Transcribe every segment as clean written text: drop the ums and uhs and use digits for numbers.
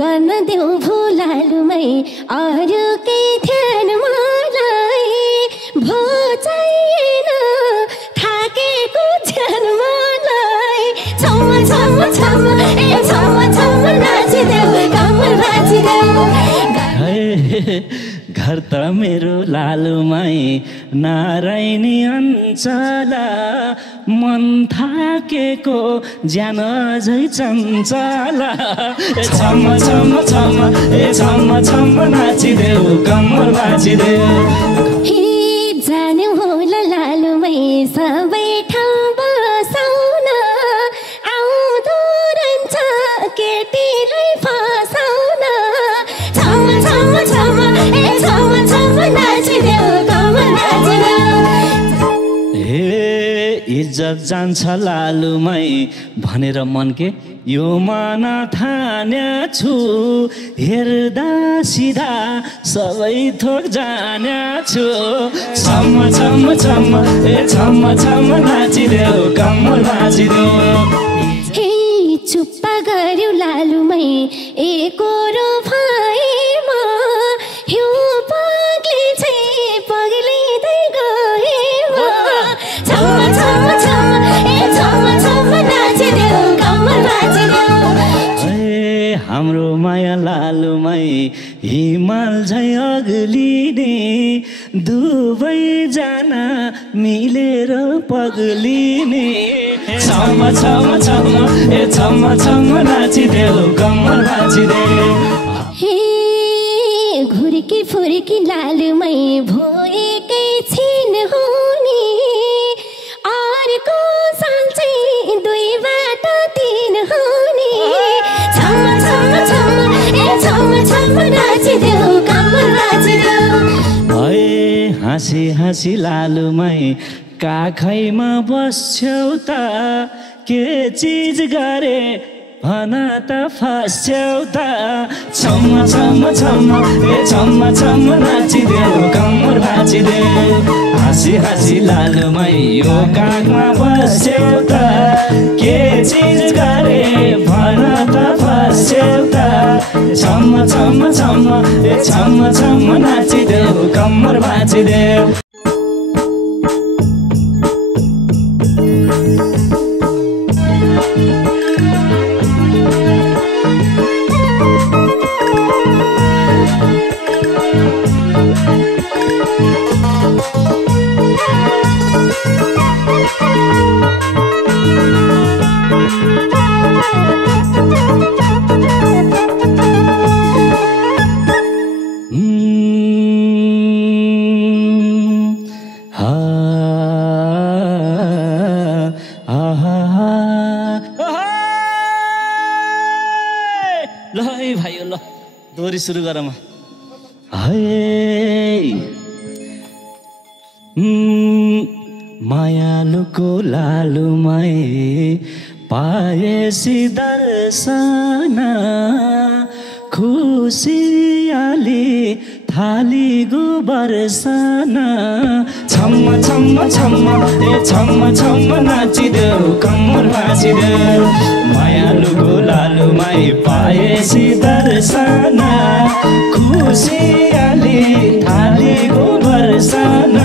गर्न देऊ भुलालुमै अरू केही ध्यान मलाई भो चाहिएन थाकेको ज्यान मलाई छम्म छम्म छम्म ए छम्म छम्म नाचिदेऊ कम्मर भाँचिदेऊ घर त मेरो लालुमै नारायणी अञ्चल मन थाकेको ज्यान अझै चञ्चल छम्म छम्म छम्म ए छम्म छम्म नाचिदेऊ कम्मर भाँचिदेऊ जाने होला लालुमै सबै ठाउँ बसाउन आउँदो रहन्छ केटीलाई फसाउन छम्म छम्म छम्म ए छम्म छम्म नाचिदेऊ कम्मर भाँचिदेऊ इज्जत जान्छ लालुमै भनेर मन के यो मन ठान्या छु हेर्दा सिधा सबै थोक जान्या छु छम्म छम्म छम्म ए छम्म छम्म नाचिदेऊ कम्मर भाँचिदेऊ हे चुप्पा गर्यो लालुमै एकोरो भएमा हिउँ पग्ली चाहिँ पग्लिँदै गएमा छम्म छम्म छम्म ए छम्म छम्म नाचिदेऊ कम्मर भाँचिदेऊ हाम्रो माया लालुमै हिमाल झै अग्लिने दुवैजना मिलेर पग्लिने छम्म छम्म छम्म ए छम्म छम्म नाचिदेऊ कम्मर भाँचिदेऊ हे घुर्की फुर्की लालुमै भो एकैछिन हुने अर्को साल चाहिँ दुईबाट तीन हुने छम्म छम्म छम्म ए छम्म छम्म नाचिदेऊ कम्मर भाँचिदेऊ हाँसी हाँसी लालुमै काखैमा बस्छौ त के चिज गरे भन त फस्छौ त छम्म छम्म छम्म ए छम्म छम्म नाचिदेऊ कम्मर भाँचिदेऊ हाँसी हाँसी लालुमै यो काखमा बस्छौ त के चिज गरे भन त फस्छौ त छम्म छम्म छम्म ए छम्म छम्म नाचिदेऊ कम्मर भाँचिदेऊ ल है भाइ ल दोहोरी सुरु गर म मायालुको लालुमै पाएसी दर्शन खुसियाली थाली गुबर्सन छम्म छम्म छम्म ए छम्म छम्म नाचिदेऊ कम्मर भाँचिदेऊ मायालुको लालुमै पाएसी दर्शन खुसियाली थाली गुबर्सन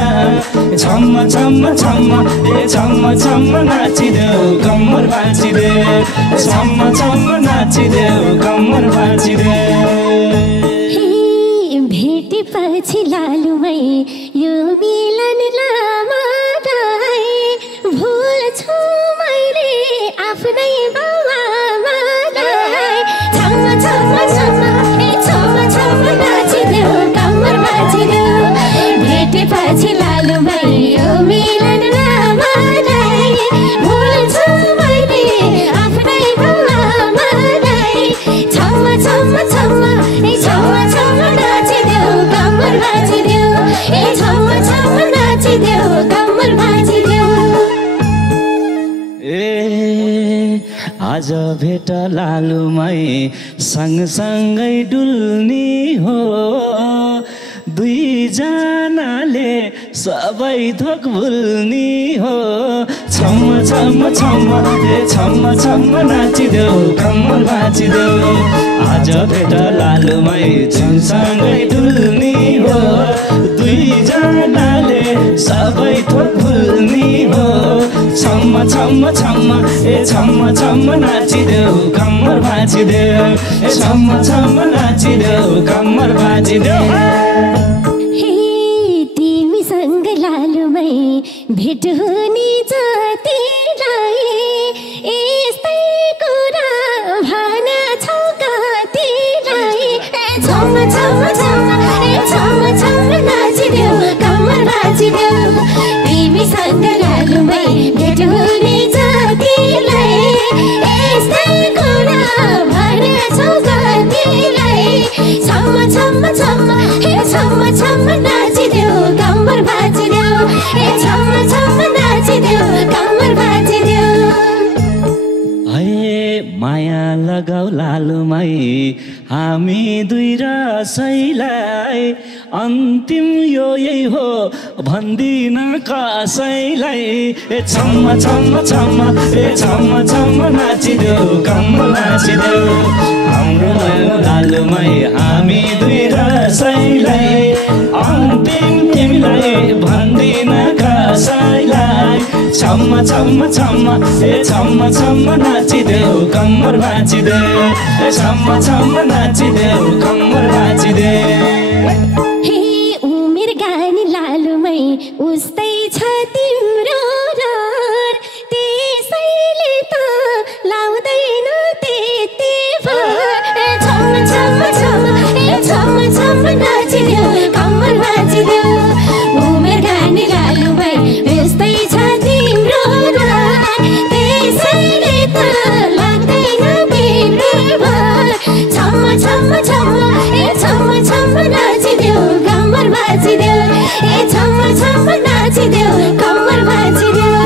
छम्म छम्म छम्म ए छम्म छम्म नाचिदेऊ कम्मर भाँचिदेऊ छम्म छम्म नाचिदेऊ कम्मर भाँचिदेऊ भेटेपछि लालुमै यो मिलन लामा भुल्छु मैले आफ्नै बाबाआमालाई छम्म छम्म छम्म ए छम्म छम्म नाचिदेऊ कम्मर भाँचिदेऊ भेटेपछि लालुमै यो मिलन लामा भुल्छु मैले आफ्नै बाबाआमालाई छम्म छम्म छम्म ए छम्म छम्म नाचिदेऊ कम्मर भाँचिदेऊ ए छम्म छम्म नाचिदेऊ कम्मर भाँचिदेऊ आज भेट लालुमै सँगसँगै डुल्नी हो दुईजनाले सबै थोक भुल्नी हो छम्म छम्म छम्म ए छम्म छम्म नाचिदेऊ कम्मर भाँचिदेऊ आज भेट लालुमै जुनसँगै डुल्ने हो दुईजनाले सबै थोक भुल्ने हो छम्म छम्म छम्म ए छम्म छम्म नाचिदेऊ कम्मर भाँचिदेऊ ए छम्म छम्म नाचिदेऊ कम्मर भाँचिदेऊ हे तिमीसँग लालुमै भेट हुने जतिलाई यस्तै कुरा भाना छौ कतिलाई छम्म छम्म छम्म ए छम्म छम्म नाचिदेऊ कम्मर भाँचिदेऊ तिमीसँग लालुमै भेट हुने जतिलाई यस्तै कुरा भाना छौ कतिलाई छम्म छम्म छम्म हे छम्म छम्म नाचिदेऊ कम्मर भाँचिदेऊ हे छम्म छम्म नाचिदेऊ कम्मर भाँचिदेऊ माया लगाऊ लालुमै हामी दुई रसैलाई अन्तिम यो यही हो भन्दिन कसैलाई ए छम्म छम्म छम्म ए छम्म छम्म नाचिदेऊ कम्मर नाचिदेऊ हाम्रो लालुमै हामी दुई रसैलाई अन्तिम तिमीलाई भन्दिन कसैलाई छम्म छम्म छम्म ए छम्म छम्म नाचिदेऊ कम्मर भाँचिदेऊ ए छम्म छम्म नाचिदेऊ कम्मर भाँचिदेऊ हे उमेर गानी लालुमै उस्तै छ तिम्रो रहर त्यसैले त लाउँदैन त्यति भर छम्म छम्म छम्म ए छम्म छम्म नाचिदेऊ कम्मर भाँचिदेऊ उमेर गानी लालुमै उस्तै छ तिम्रो रहर त्यसैले त लाग्दैन त्यति भर छम्म छम्म छम्म ए छम्म छम्म नाचिदेऊ कम्मर भाँचिदेऊ ए छम्म छम्म नाचिदेऊ कम्मर भाँचिदेऊ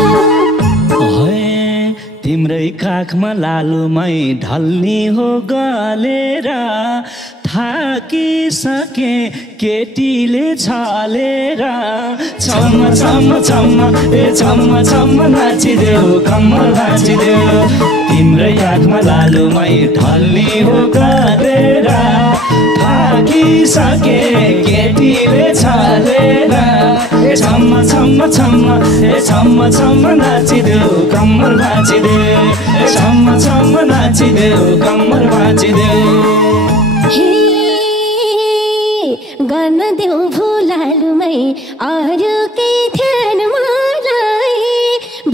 तिम्रै काखमा लालुमै ढल्ने हो गलेर थाकिसके केटीले छलेर छम्म छम्म छम्म ए छम्म छम्म नाचिदेऊ कम्मर भाँचिदेऊ तिम्रै आँखमा लालुमै ढल्ने हो गलेर थाकिसके केटीले छलेर ए छम्म छम्म छम्म ए छम्म छम्म नाचिदेऊ कम्मर भाँचिदेऊ ए छम्म छम्म नाचिदेऊ कम्मर भाँचिदेऊ गर्न देऊ भो लालुमै अरू केही ध्यान मलाई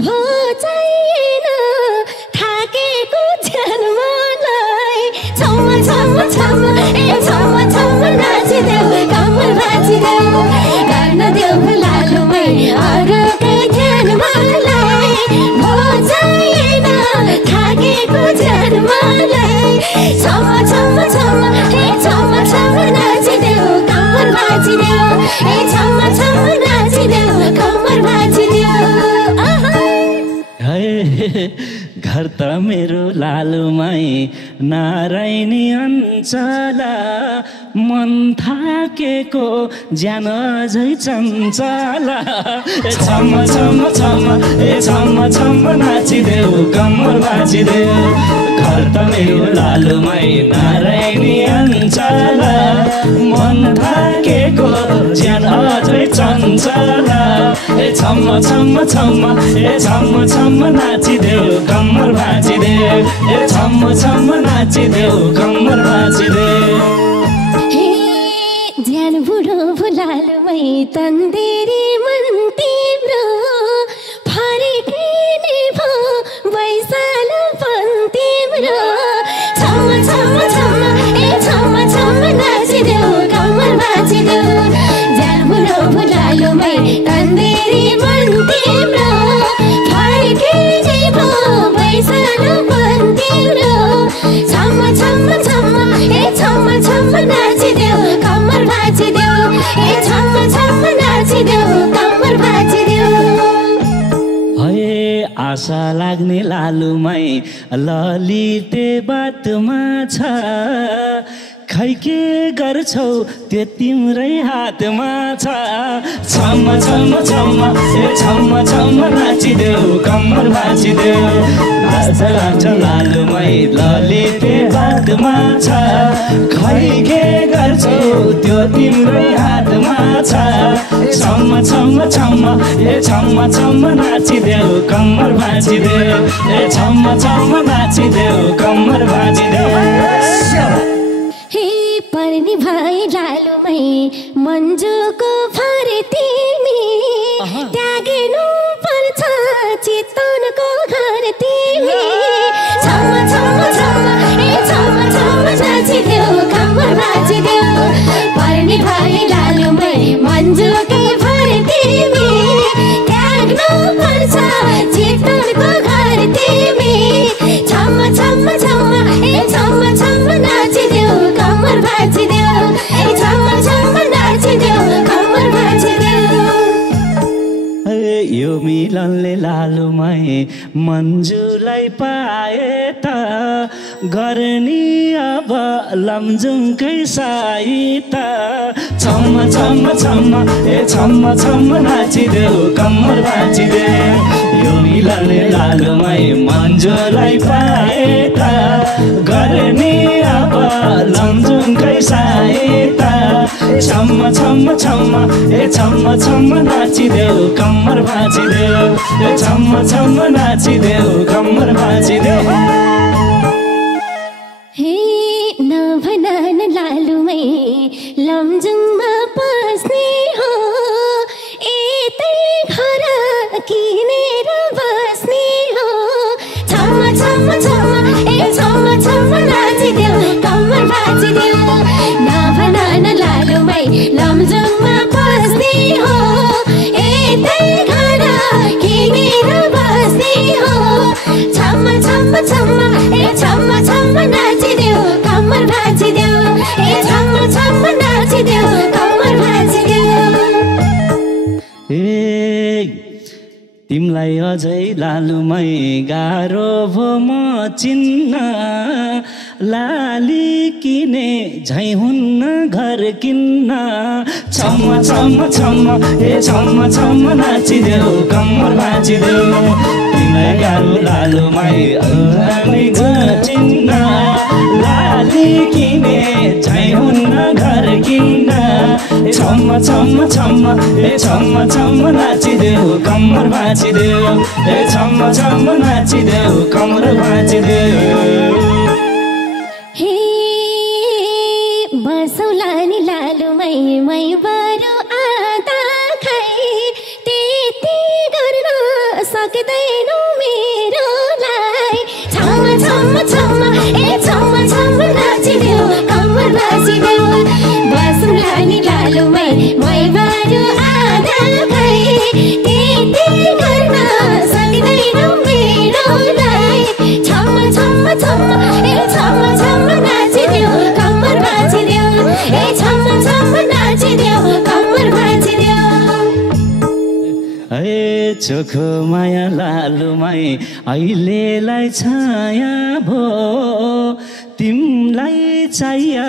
भो चाहिएन थाकेको ज्यान मलाई छम्म छम्म छम्म ए छम्म छम्म नाचिदेऊ कम्मर भाँचिदेऊ गर्न देऊ भो लालुमै अरू केही ध्यान मलाई भो चाहिएन थाकेको ज्यान मलाई छम्म छम्म छम्म ए छम्म छम्म नाचिदेऊ कम्मर भाँचिदेऊ ए छम्म छम्म नाचिदेऊ कम्मर भाँचिदेऊ घर त मेरो लालुमै नारायणी अञ्चल मन थाकेको ज्यान अझै चञ्चल छम्म छम्म छम्म ए छम्म छम्म नाचिदेऊ कम्मर भाँचिदेऊ घर त मेरो लालुमै नारायणी अञ्चल मन थाकेको ज्यान अझै चञ्चल ए छम्म छम्म छम्म ए छम्म छम्म नाचिदेऊ कम्मर भाँचिदेऊ ए छम्म छम्म नाचिदेऊ कम्मर भाँचिदेऊ ज्यान बुढो भुलालुमै तन्देरी मन तिम्रो फर्किने भो वैशालो पन तिम्रो छम्म छम्म छम्म ए छम्म छम्म नाचिदेऊ कम्मर भाँचिदेऊ ज्यान बुढो भुलालुमै तन्देरी मन तिम्रो फर्किने भो वैशालो पन तिम्रो छम्म छम्म छम्म ए छम्म छम्म नाचिदेऊ कम्मर भाँचिदेऊ ए छम्म छम्म नाचिदेऊ कम्मर भाँचिदेऊ आशा लाग्ने लालुमै ललिते बातमा छ खै के गर्छौ त्यो तिम्रै हातमा छ छम्म छम्म छम्म ए छम्म छम्म नाचिदेऊ कम्मर भाँचिदेऊ लाज लाग्छ लालुमै ललिते बात हातमा छ खै के गर्छौ त्यो तिम्रै हातमा छ छम्म छम्म छम्म ए छम्म छम्म नाचिदेऊ कम्मर भाँचिदेऊ ए छम्म छम्म नाचिदेऊ कम्मर भाँचिदेऊ हे पर्ने भाइ लालुमै मन्जुको भर तिमी त्याग्नु पर्छ चितवनको घर तिमी छम्म छम्म छम्म ए छम्म छम्म नाचिदेऊ कम्मर भाँचिदेऊ पर्ने भाइ लालुमै मन्जुको भर तिमी त्याग्नु पर्छ चितवनको घर तिमी छम्म छम्म छम्म ए छम्म छम्म नाचिदेऊ कम्मर भाँचिदेऊ ए छम्म छम्म नाचिदेऊ कम्मर भाँचिदेऊ यो मिलनले लालुमै मन्जुलाई पाए त गर्ने अब लमजुङकै साइत छम्म छम्म छम्म ए छम्म छम्म नाचिदेऊ कम्मर भाँचिदेऊ यो मिलनले लालुमै मन्जुलाई पाए त गर्ने अब लमजुङकै साइत छम्म छम्म छम्म ए छम्म छम्म नाचिदेऊ कम्मर भाँचिदेऊ ए छम्म छम्म नाचिदेऊ कम्मर भाँचिदेऊ हे नभनन लालुमै लमजुङमा पस्ने हो यतै घर किनेर बस्ने हो छम्म छम्म छम्म ए छम्म छम्म नाचिदेऊ कम्मर भाँचिदेऊ नभनन लालुमै लमजुङमा पस्ने हो यतै घर किनेर बस्ने हो छम्म छम्म छम्म ए छम्म छम्म नाचिदेऊ कम्मर भाँचिदेऊ ए छम्म छम्म नाचिदेऊ कम्मर भाँचिदेऊ तिमलाई अझै लालुमै गाह्रो भो म चिन्न लाली किने झै हुन्न घर किन्न छम्म छम्म छम्म ए छम्म छम्म नाचिदेऊ कम्मर भाँचिदेऊ तिमीलाई गाह्रो लालुमै चिन्न लाली किने झै हुन्न घर किन्न छम्म छम्म छम्म ए छम्म छम्म नाचिदेऊ कम्मर भाँचिदेऊ ए छम्म छम्म नाचिदेऊ कम्मर भाँचिदेऊ हे बसौला नि लालुमै मै बरु आधा खै त्यति गर्न सक्दैनौ मेरोलाई छम्म छम्म छम्म ए छम्म छम्म नाचिदेऊ कम्मर भाँचिदेऊ बसौला नि लालुमै मै बरु आधा खै त्यति गर्न सक्दैनौ मेरोलाई छम्म छम्म छम्म ए छम्म छम्म नाचिदेऊ कम्मर भाँचिदेऊ ए छम्म छम्म नाचिदेऊ कम्मर भाँचिदेऊ ए चोखो माया लालुमै अहिलेलाई छाया भो तिमलाई चाहिया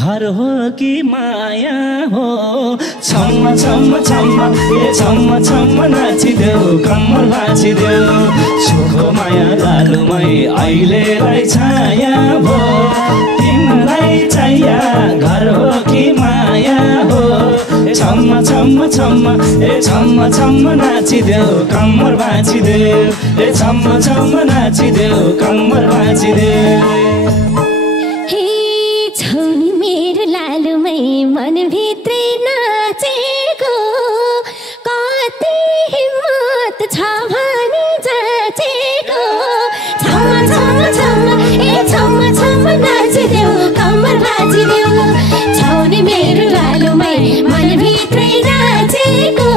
घर हो कि माया हो छम्म छम्म छम्म ए छम्म छम्म नाचिदेऊ कम्मर भाँचिदेऊ चोखो माया लालुमै अहिलेलाई छाया भो तिमलाई चाहिया घर हो कि माया हो छम्म छम्म छम्म ए छम्म छम्म नाचिदेऊ कम्मर भाँचिदेऊ ए छम्म छम्म नाचिदेऊ कम्मर भाँचिदेऊ हे छौनी मेरो लालुमै मनभित्रै नाचेको कति हिम्मत छ भने जाचेको छम्म छम्म छम्म ए छम्म छम्म नाचिदेऊ कम्मर भाँचिदेऊ छौनी मेरो लालुमै मनभित्रै नाचेको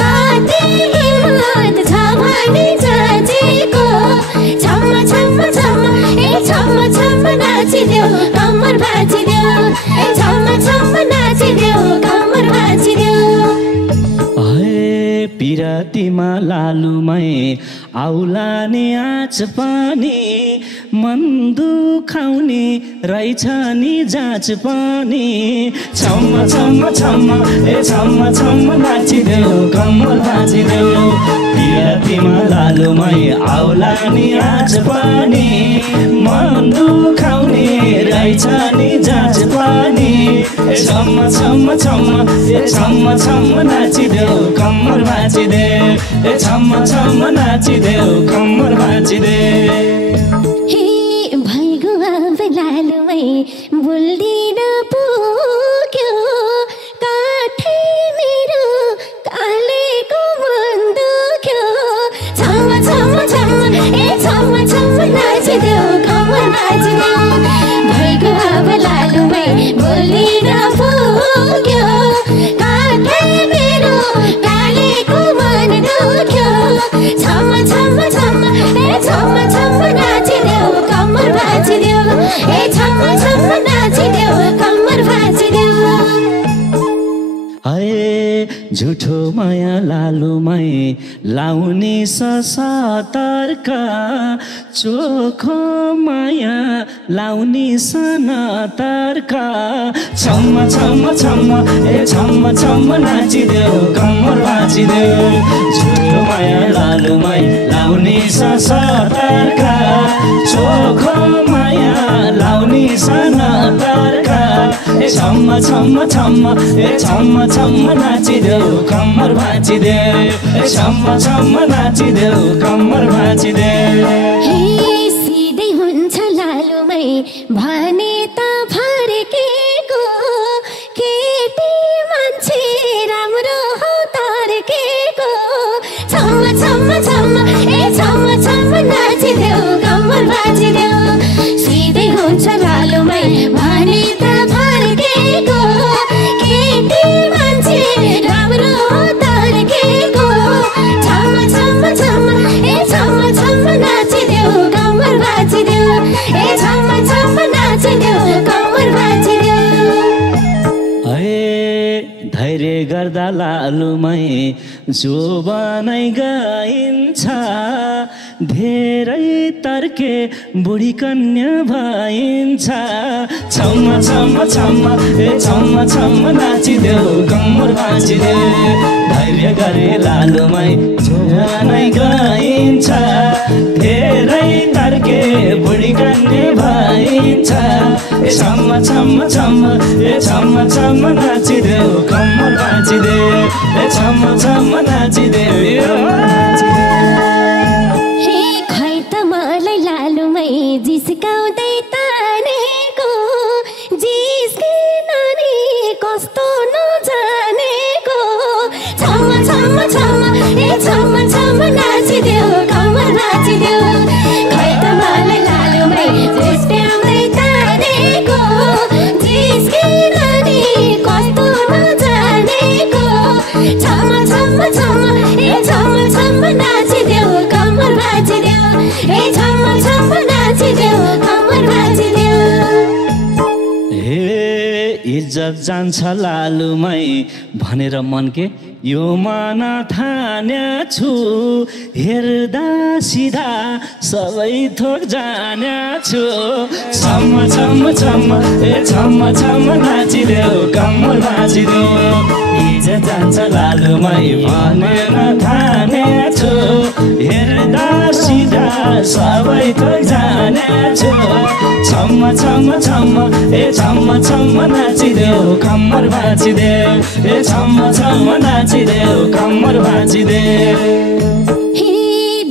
कति हिम्मत छ भने जाचेको छम्म छम्म छम्म ए छम्म छम्म नाचिदेऊ कम्मर भाँचिदेऊ ए छम्म छम्म नाचिदेऊ कम्मर भाँचिदेऊ पिरातीमा लालुमै आउला नि आँच पनि मन दुखाउने रहेछ नि जाँच पनि छम्म छम्म छम्म ए छम्म छम्म नाचिदेऊ कम्मर भाँचिदेऊ पिरातीमा लालुमै आउला नि आँच पनि मन दुखाउने छम्म छम्म ए छम्म छम्म नाचिदेऊ कम्मर भाँचिदेऊ ए छम्म छम्म नाचिदेऊ कम्मर भाँचिदेऊ हे भैगो अब लालुमै बोल्दिन पुग्यो काठै मेरो कालेको मन दुख्यो छम्म छम्म छम्म ए छम्म छम्म नाचिदेऊ कम्मर भाँचिदेऊ भैगो अब लालुमै बोल्दिन पुग्यो काठै मेरो कालेको मन दुख्यो छम्म छम्म छम्म ए छम्म छम्म नाचिदेऊ कम्मर भाँचिदेऊ ए छम्म छम्म नाचिदेऊ कम्मर भाँचिदेऊ हाय झुठो माया लालुमै लाउने सतर्का चोखो माया लाउने सनतर्का छम्म छम्म छम्म ए छम्म छम्म नाचिदेऊ कम्मर भाँचिदेऊ झुठो माया लालुमै लाउने सतर्का चोखो माया लाउने सनतर्का ए छम्म छम्म छम्म ए छम्म छम्म नाचिदेऊ कम्मर भाँचिदेऊ ए छम्म छम्म नाचिदेऊ कम्मर भाँचिदेऊ हे सिधै हुन्छ लालुमै भने त फर्केको केटी मान्छे राम्रो हो तर्केको छम्म छम्म छम्म ए छम्म छम्म नाचिदेऊ कम्मर भाँचिदेऊ सिधै हुन्छ लालुमै भने त फर्केको केटी मान्छे राम्रो हो तर्केको छम्म छम्म छम्म ए छम्म छम्म नाचिदेऊ कम्मर भाँचिदेऊ ए छम्म छम्म नाचिदेऊ कम्मर भाँचिदेऊ धैर्य गर्दा लालुमै जोबनै गइन्छ धेरै तर्के बुढी कन्या भइन्छ छम्म छम्म छम्म ए छम्म छम्म नाचिदेऊ कम्मर भाँचिदेऊ धैर्य गरे लालुमै जोबनै गइन्छ धेरै तर्के बुढी कन्या भइन्छ ए छम्म छम्म छम्म ए छम्म छम्म नाचिदेऊ कम्मर भाँचिदेऊ ए छम्म छम्म नाचिदेऊ हे खै त मलाई लालुमै जिस्काउँदै तानेको जिस्किन नि कस्तो नजानेको छम्म छम्म छम्म ए छम्म छम्म नाचिदेऊ कम्मर भाँचिदेऊ खै त मलाई लालुमै जिस्काउँदै तानेको जिस्किन नि कस्तो नजानेको छम्म छम्म छम्म ए छम्म छम्म नाचिदेऊ कम्मर भाँचिदेऊ ए छम्म छम्म नाचिदेऊ कम्मर भाँचिदेऊ हे इज्जत जान्छ लालुमै भनेर मनके यो मान ठान्या छु हेर्दा सिधा सबै थोक जान्या छु छम्म छम्म छम्म ए छम्म छम्म नाचिदेऊ कम्मर भाँचिदेऊ इज्जत जान्छ लालुमै भनेर ठान्या छु हेर्दा सिधा सबै थोक जान्या छु छम्म छम्म छम्म ए छम्म छम्म नाचिदेऊ कम्मर भाँचिदेऊ ए छम्म छम्म नाचिदेऊ कम्मर भाँचिदेऊ हे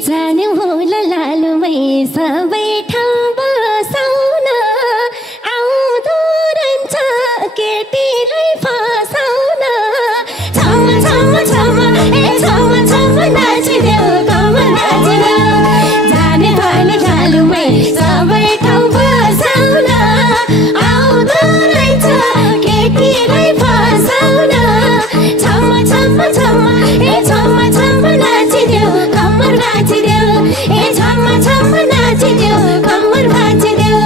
जान्यौ होला लालुमै सबै ठाउँ बसाउन आउँदो रहन्छ केटीलाई फसाउन छम्म छम्म छम्म ए छम्म छम्म नाचिदेऊ कम्मर भाँचिदेऊ जाने भने लालुमै सबै ठाउँ बसाउन आउँदो रहन्छ केटीलाई फसाउन छम्म छम्म छम्म ए छम्म छम्म नाचिदेऊ कम्मर भाँचिदेऊ ए छम्म छम्म नाचिदेऊ कम्मर भाँचिदेऊ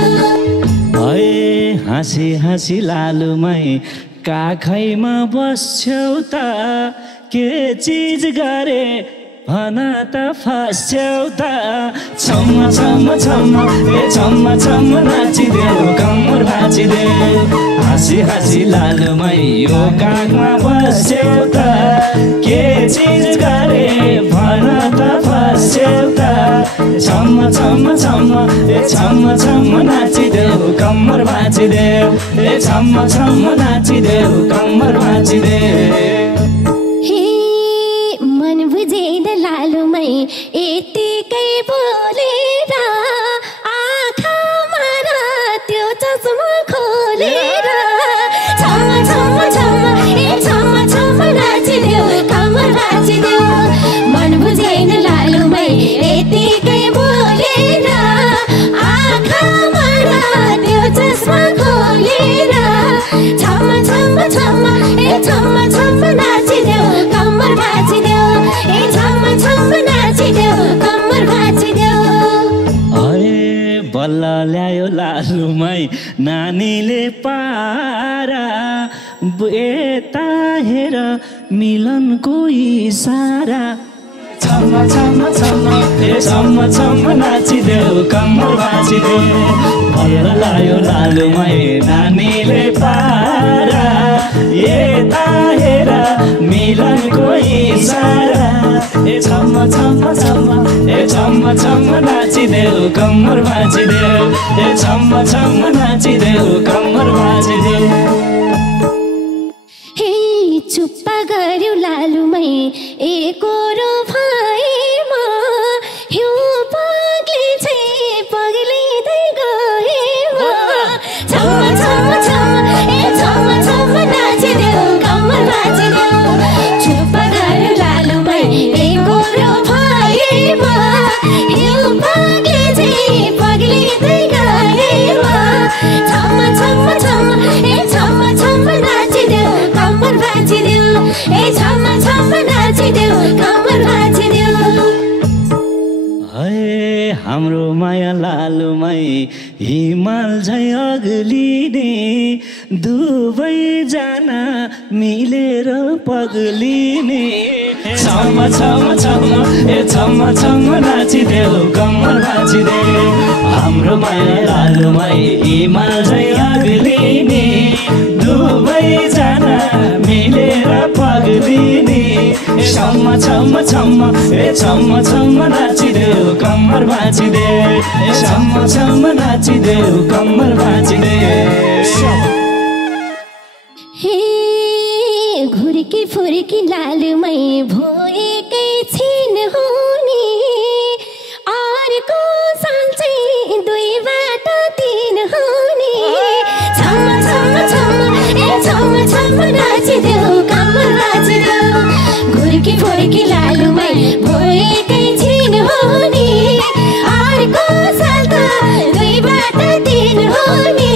हाँसी हाँसी लालुमै काखैमा बस्छौ त के चिज गरे भन त फस्छौ त छम्म छम्म छम्म ए छम्म छम्म नाचिदेऊ कम्मर भाँचिदेऊ हाँसी हाँसी लालुमै यो काखमा बस्छौ त के चिज गरे भन त फस्छौ त छम्म छम्म छम्म ए छम्म छम्म नाचिदेऊ कम्मर कम्मर भाँचिदेऊ ए छम्म छम्म नाचिदेऊ कम्मर भाँचिदेऊ हे मन बुझेन लालुमै यतिकै बोलेर आँखामा र त्यो चस्मा खोलेर छम्म छम्म छम्म ए छम्म छम्म नाचिदेऊ कम्मर भाँचिदेऊ मन बुझेन लालुमै यतिकै बोलेर आँखामा र त्यो चस्मा खोलेर छम्म छम्म छम्म ए छम्म छम्म नाचिदेऊ कम्मर भाँचिदेऊ ए छम्म छम्म नाचिदेऊ कम्मर भाँचिदेऊ अरे बल्ल ल्यायो लालुमै नानीले पारा यता हेर मिलनको इसारा छम्म छम्म छम्म ए छम्म छम्म नाचिदेऊ कम्मर भाँचिदेऊ बल्ल लायो लालुमै नानीले पारा यता हेर मिलनको इसारा ए छम्म छम्म छम्म ए छम्म छम्म नाचिदेऊ कम्मर भाँचिदेऊ ए छम्म छम्म नाचिदेऊ कम्मर भाँचिदेऊ हे चुप्पा गर्यो लालुमै एकोरो भाइमा हिउ पग्ले छै पग्लिँदै गएमा छम्म छम्म छम्म ए छम्म छम्म नाचिदेऊ कम्मर भाँचिदेऊ चुप्पा गर्यो लालुमै एकोरो भाइमा हिउ पग्ले छै पग्लिँदै गएमा छम्म छम्म छम्म ए छम्म छम्म नाचिदेऊ कम्मर भाँचिदेऊ ए छम्म छम्म नाचिदेऊ कम्मर भाँचिदेऊ है हाम्रो माया लालुमै हिमाल झै अग्लिने दुवैजना मिलेर पग्लिने छम्म छम्म छम्म ए छम्म छम्म नाचिदेऊ कम्मर भाँचिदेऊ हाम्रो माया लालुमै हिमाल झै अग्लिने दुवैजना मिलेर पग्लिने छम्म छम्म छम्म ए छम्म छम्म नाचिदेऊ कम्मर भाँचिदेऊ ए छम्म छम्म नाचिदेऊ कम्मर भाँचिदेऊ हे घुर्की फुर्की लालुमै भोएकै छिन हुने अर्को साल चाहिँ 2-3 हुने छम्म छम्म छम्म ए छम्म छम्म नाचिदेऊ कम्मर भाँचिदेऊ घुर्की फुर्की लालुमै भोएकै छिन हुने अर्को साल त 2-3 हुने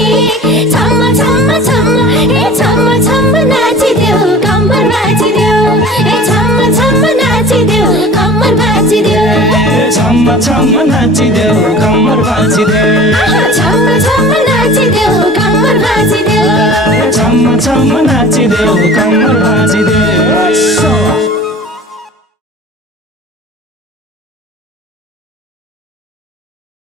छम्म छम्म छम्म ए छम्म छम्म नाचिदेऊ कम्मर भाँचिदेऊ ए छम्म छम्म नाचिदेऊ कम्मर भाँचिदेऊ छम्म छम्म नाचिदेऊ कम्मर भाँचिदेऊ छम्म छम्म नाचिदेऊ कम्मर भाँचिदेऊ छम्म छम्म नाचिदेऊ कम्मर भाँचिदेऊ